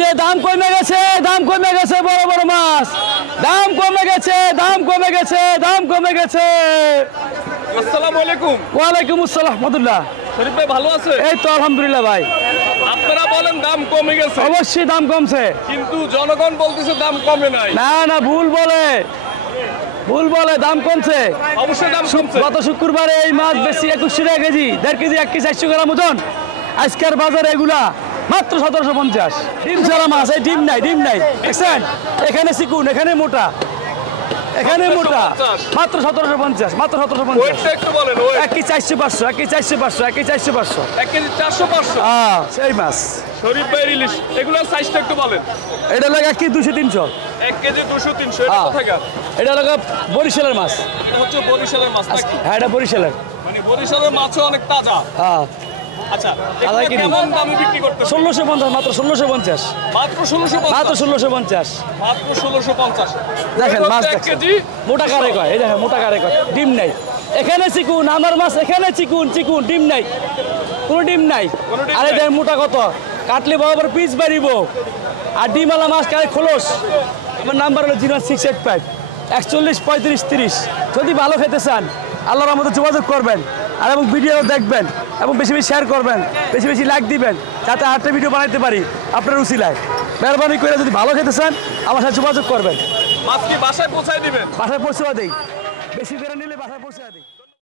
যে দাম কমে গেছে, দাম কমে গেছে, বড় বড় মাছ দাম কমে গেছে, দাম কমে গেছে, দাম কমে গেছে। আসসালামু আলাইকুম। ওয়ালাইকুম আসসালাম রাহমাতুল্লাহ। শরীফ ভাই ভালো আছে? এই তো আলহামদুলিল্লাহ ভাই। আপনারা বলেন দাম কমে গেছে, অবশ্যই দাম কমছে, কিন্তু জনগণ বলতেছে দাম কমে নাই। না না, ভুল বলে, ভুল বলে, দাম কমছে। অবশ্যই দাম কমছে। গত শুক্রবারে এই মাছ বেশি 2100 টাকা কেজি, 1.5 কেজি 1 কেজি 400 গ্রাম ওজন। আজকের বাজারে এগুলা মাত্র 1750। ডিম ছাড়া মাছ, এই ডিম নাই, ডিম নাই, দেখছেন? এখানে চিকুন, এখানে মোটা, এখানে মোটা, মাত্র 1750, মাত্র 1750। ওয়েটটা একটু বলেন। Weight 1 KG 400 500, 1 KG 400 500, 1 KG 400 500। 1 KG 400 500। হ্যাঁ, সেই মাছ। শরীফ ভাই ইলিশ এগুলোর সাইজটা একটু বলেন। এটা লাগে 1 কেজি 200 300। 1 কেজি 200 300। এটা কোথাকার? এটা লাগে বরিশালের মাছ। এটা হচ্ছে বরিশালের মাছ নাকি? হ্যাঁ, এটা বরিশালের। মানে বরিশালের মাছও অনেক তাজা। হ্যাঁ, আচ্ছা, তাজা এগুলো কিনি। কেমন দামে বিক্রি করতেছেন? 1650, মাত্র 1650, মাত্র 1650। মাত্র 1650। মাত্র 1650। দেখেন মাছ 1 দেখেন, কেজি মোটা কারে কয়, এই দেখেন মোটা কারে কয়, ডিম নাই। এখানে চিকুন, আমার মাছ এখানে চিকুন, চিকুন, ডিম নাই, কোনো ডিম নাই। কোনো ডিম আরে নাই। দেখেন মোটা কত, কাটলে বরাবর পিস বাড়িব। আর ডিমওয়ালা মাছ কারে খোলস। আমার নাম্বার হলো 01685 41 35 30। যদি ভালো খেতে চান আল্লাহর রহমতে যোগাযোগ করবেন, আর এবং ভিডিও দেখবেন, এবং বেশি বেশি শেয়ার করবেন, বেশি বেশি লাইক দিবেন, যাতে আরেকটা ভিডিও বানাইতে পারি আপনার উসিলায়। মেহরবানি করে যদি ভালো খেতে চান আমার সাথে যোগাযোগ করবেন। মাছ কি বাসায় পৌঁছায় দিবেন? বাসায় পৌঁছে দিই, বেশি করে নিলে বাসায় পৌঁছে দিই।